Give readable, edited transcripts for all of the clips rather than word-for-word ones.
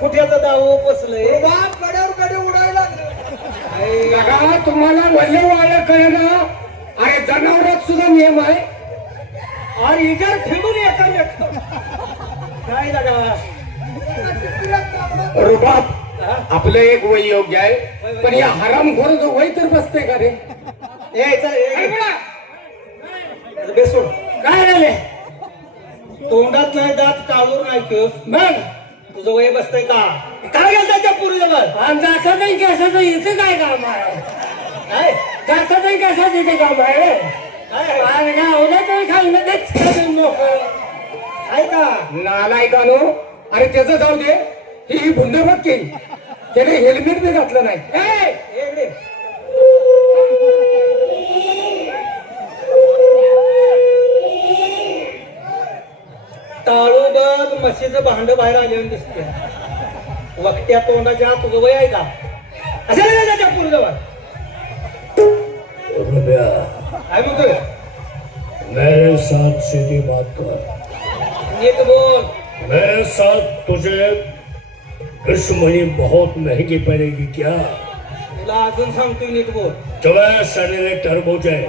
खुट्याचा दाव बसलंय बाप कड्यावर कडे उडायला लागले. बघा तुम्हाला वल्ले वाळ्या कळणं अरे जनावरात सुद्धा नियम आहे. और इजर फिरून एका काय लागा रुबाब आपलं एक वय योग्य आहे पण या हरामखोर जो वय तर बसते का रे? बेसून काय झाले तोंडात नाही दात टाळून ऐकूस मग तुझं वय बसतंय का? काय गेलं त्याच्या पूर्वीजवळ जाता नाही कशाचं इथे काय काम आहे? काय जाता नाही कशाचं इथे काम आहे? काय गावला तर खाल्लं आहे का नालायकानो. अरे त्याचं जाऊ दे ही भुंड बघ की त्याने हेल्मेट बी घातलं नाही. इकडे टाळू बघ म्हशीचं भांड बाहेर आलेलं दिसते. वक्त्या तोंडाच्या तुझं वय आहे का? असं त्याच्या पूर्वीजवळ काय म्हणतोय? मेरे साथ सीधी बात कर. नीट बोल. मेरे साथ तुझे दुश्मनी बहुत महंगी पड़ेगी क्या? तुला अजून सांगतोय नीट बोल. तुम्हें सैनिक टर्बोज है.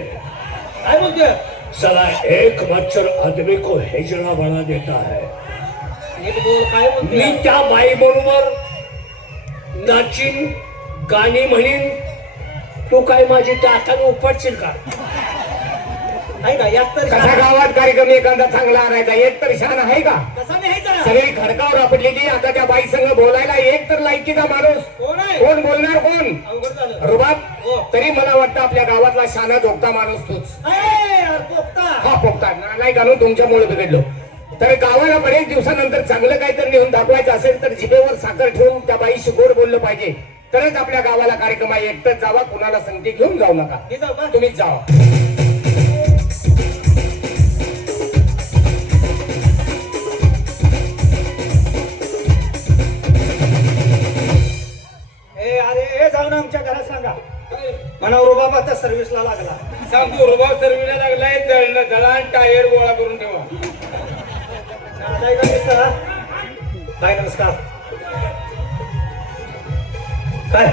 काय बोलतोय? साला एक मच्छर आदमी को हिजड़ा बना देता है. नीट बोल. काय मी बोलतोय? त्या बाई बरोबर नाचीन गाणी म्हणीन तू काय माझी दाताने उपटशील का? आहे का? यात तर कसा गावात कार्यक्रम एखादा चांगला आणायचा एक तर शान आहे का? कसा नाही सगळी खडकावर आपटलेली. आता त्या बाई संग बोलायला एक तर लायकीचा माणूस कोण आहे? कोण बोलणार कोण? अवघड झालं. रुबाब हो. तरी मला वाटतं आपल्या गावातला शाना झोपता माणूस तूच. यार पोपटा. हा पोपटा नाही घालून तुमच्यामुळे बिघडलो. तर गावाला बरेच दिवसानंतर चांगलं काहीतरी नेऊन दाखवायचं असेल तर जिभेवर साखर ठेवून त्या बाईशी गोड बोललं पाहिजे. तरच आपल्या गावाला कार्यक्रम आहे. एकटंच जावा, कुणाला संगती घेऊन जाऊ नका. मी जाऊ का? तुम्हीच जावा. अरे जाऊन आमच्या घरात सांगा म्हणा रुबाब आता सर्व्हिसला लागला. सांगतो रुबाब सर्वीला लागलाय. जळणं जळान टायर गोळा करून ठेवा. काय नमस्कार. काय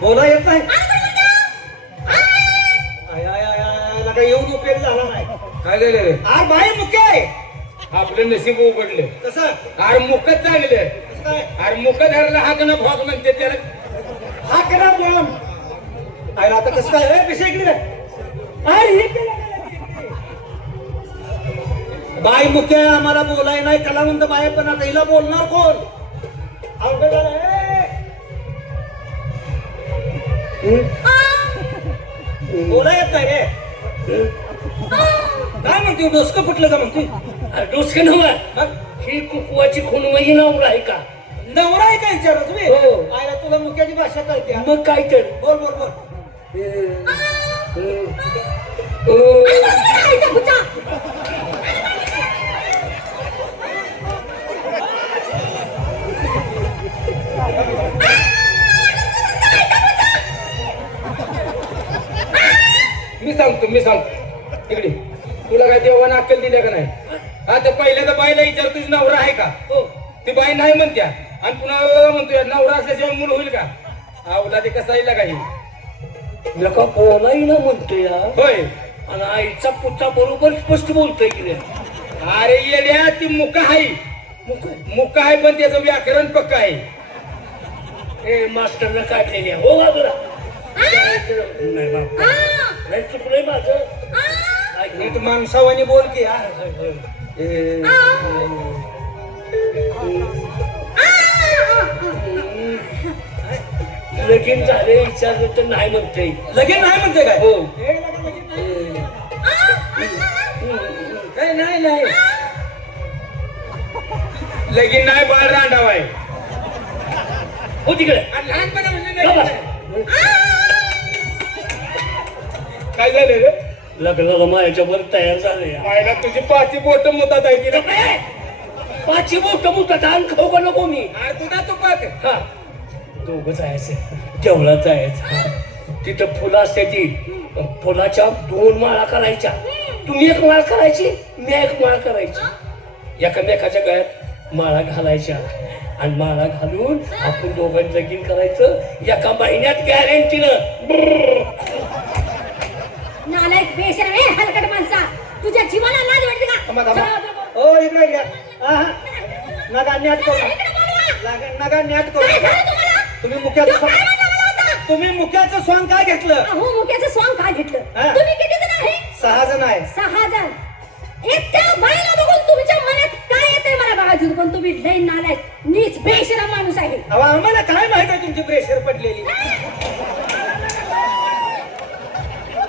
बोला येत नाही. काय येऊन उपयोग झाला नाही. काय झालं रे? आर बाई मुख्य आहे. आपलं नशीब उघडले. कसं अरे मुखच चांगले. काय अरे मुख धरला हाक ना भोग म्हणते त्याला. हा करा बॉम्ब. अरे आता कसं काय विषय इकडे अरे हे केलं. बाई मुख्य आहे, आम्हाला बोलाय नाही कलावंत बाई, पण आता हिला बोलणार कोण? अवघड झालं. बोला येत नाही रे. काय म्हणते डोसकं फुटलं का म्हणते? डोसके नव्हे, ही कुकवाची खुणमही नवरा आहे का? नवरा आहे का विचार तुम्ही? हो. आयला तुला मुख्याची भाषा कळते. मग काय तर बोल बोल बोल. मी सांगतो इकडे. तुला काय देवानं अक्कल दिल्या का नाही? आता पहिल्यांदा बाईला विचार तुझी नवरा आहे का? हो. ती बाई नाही म्हणत्या आणि पुन्हा म्हणतोय नवरा असल्याशिवाय मूल होईल का? आवला ते कसा येईल काही. नका बोलाही ना म्हणतोय या. होय. आणि आईचा पुत्ता बरोबर स्पष्ट बोलतोय की रे. अरे येड्या ती मुका आहे. मुका आहे पण त्याचं व्याकरण पक्का आहे. ए मास्टरनं काढलेली आहे. हो बाजूला. नाही बाप, नाही चुकलंय माझं. मी तू माणसावानी बोल की हा. लगीन झाले विचारलं तर नाही म्हणते. लगेच नाही म्हणते काय? हो. नाही नाही लगीन नाही बाळ रांडाव आहे. हो तिकडे. आणि लहानपणापासून लगीन नाही. काय झालं रे? लग्नाला माझ्यावर तयार झाले. पाहिला तुझी पाची बोट मुतात आहे तिला. पाचशे बोट मुतात आणि खाऊ का नको मी? अरे तुझा तुपात. हा दोघं जायचं जेवढा जायचं. तिथं फुलं असते ती फुलाच्या 2 माळा करायच्या. तुम्ही एक माळ करायची, मी एक माळ करायची. एकामेकाच्या गळ्यात माळा घालायच्या आणि माळा घालून आपण दोघांनी लगीन करायचं. एका महिन्यात गॅरंटीनं. नालायक बेशरम आहे हलकट माणसा. तुझ्या जीवाला लाज वाटते का? हो इकडे घ्या. नगा न्याट करू नगा न्याट करू. तुम्ही तुम्ही मुख्याचं सॉंग काय घेतलं? अहो मुख्याचं सॉंग काय घेतलं? हा. तुम्ही किती जण आहे? 6 जण आहे. 6 जण. एकट्या बाईला बघून तुमच्या मनात काय येते मला बघायचं. पण तुम्ही लई नालायक नीच बेशरम माणूस आहे. अहो आम्हाला काय माहित आहे तुमची प्रेशर पडलेली?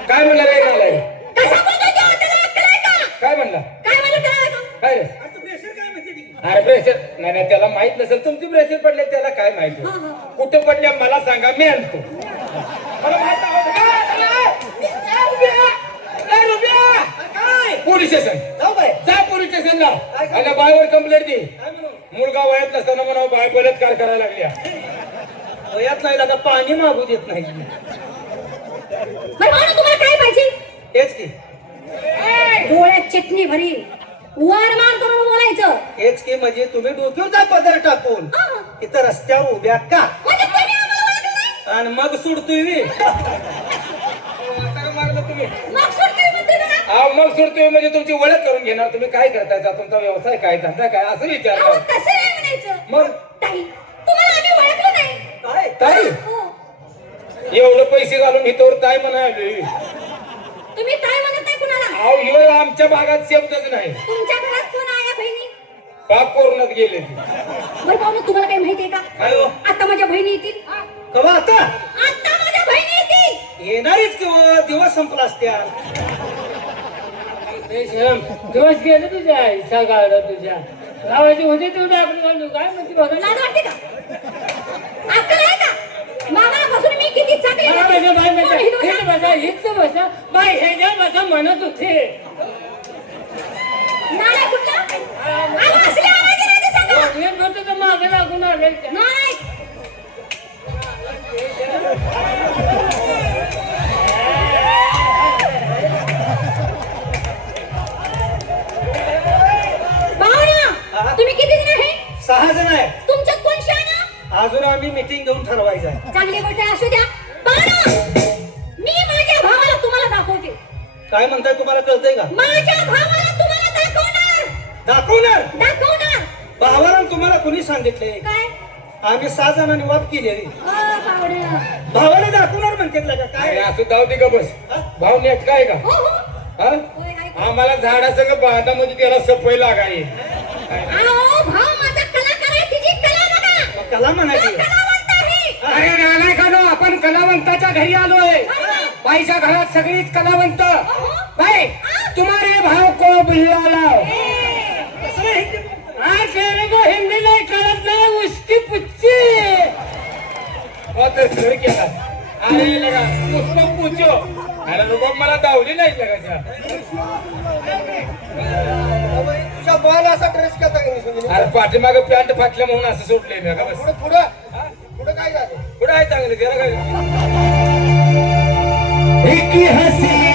काय म्हणला रे नालाय? कसा बोलतोय तो? त्याला अक्कल आहे का? काय म्हणला? काय म्हणलं त्याला? काय रे? प्रेशर काय म्हणते? अरे प्रेशर नाही त्याला माहित नसेल. तुमची प्रेशर पडले त्याला काय माहिती? कुठं पडल्या मला सांगा, मी आणतो. मला माहित काय पोलीस स्टेशन जाऊ बाय. जा. पोलीस स्टेशनला काय आणि बायवर कंप्लेंट दे. काय म्हणू? मुलगा वयात नसताना म्हणा बाय बलात्कार करायला लागल्या. वयात नाही लागा पाणी मागू देत नाही. बरं भाऊ तुम्हाला काय पाहिजे? हेच की डोळ्यात चटणी भरी वर मान करून बोलायचं. हेच की म्हणजे तुम्ही डोक्यावरचा पदर टाकून इथं रस्त्यावर उभ्या का म्हणजे तुम्ही आम्हाला ओळखलं नाही? आणि मग सुडतोय मी. मारलं तुम्ही. मग सुटतोय म्हणते ना. मग सोडतोय म्हणजे तुमची ओळख करून घेणार. तुम्ही काय करताय? तुमचा व्यवसाय काय, धंदा काय, असं अहो, विचारणार. तसं नाही म्हणायचं. मग ताई तुम्हाला आम्ही ओळखलं नाही. काय ताई हो. एवढं पैसे घालून इथवर ताई म्हणाले. तुम्ही ताई म्हणत नाही कुणाला. अहो ह्यो आमच्या भागात शब्दच नाही. तुमच्या घरात कोण आहे बहिणी? बाप कोरोनात गेले ती. बरं भाऊ तुम्हाला काही माहितीये का? काय हो? आता माझ्या बहिणी येतील. कवा आता आता माझ्या बहिणी येतील. येणारीच किंवा दिवस संपला असत्या. दिवस गेले तुझ्या इच्छा गाडा तुझ्या लावायची होती तुझ्या आपण काय म्हणते बघा लाज वाटते का? अक्कल आहे का? मागापासून मी किती चांगली बाई होती. बाई कोण इथं बसा? इथं बसा बाई ह्याच्या बसा म्हणत होते नालाय कुठला? आला असले आवाज येणार ते सांगा. मी म्हणतो तर मागे लागून आले नाही. पाहुणा, तुम्ही किती जण आहे? 6 जण आहे. तुमच्यात कोण शहाणा? अजून आम्ही मीटिंग घेऊन ठरवायचं आहे. चांगली गोष्ट आहे, असू द्या. पाहुणा, मी माझ्या भावाला तुम्हाला दाखवते. काय म्हणताय तुम्हाला कळतंय का? माझ्या भावाला तुम्हाला दाखवणार दाखवणार. भावाला तुम्हाला कोणी सांगितले? काय? आम्ही 6 जणांनी वाद केलेली. पाहुणा. भावाला दाखवणार म्हणतात का अरे काय? असं जाऊ दे का बस हा? भाव नेट काय का हो हो. हा होय, ऐका. आम्हाला झाडासंग बांधामध्ये त्याला सफाई लागाय अहो, भाव माझा कलाकार आहे, तिची कला बघा. मग कला म्हणायची. तो कलावंत आहे. अरे नालाय खानो आपण कलावंताच्या घरी आलोय बाईच्या घरात सगळीच कलावंत बाई तुम्हारे भाव को बिल्ला आज मेरे को हिंदी नहीं कळत नाही उसकी पुच्ची घर केला अरे लगा पुष्पा पूछो अरे लोक मला दावली नाही लगायच्या तुझ्या बाला असा ड्रेस केला का नाही? अरे पाठीमागे पॅन्ट फाटल्या म्हणून असं सोडलंय मी का बस पुढं पुढं पुढं काय झालं? कुठं आहे चांगलं त्याला काय एक हसी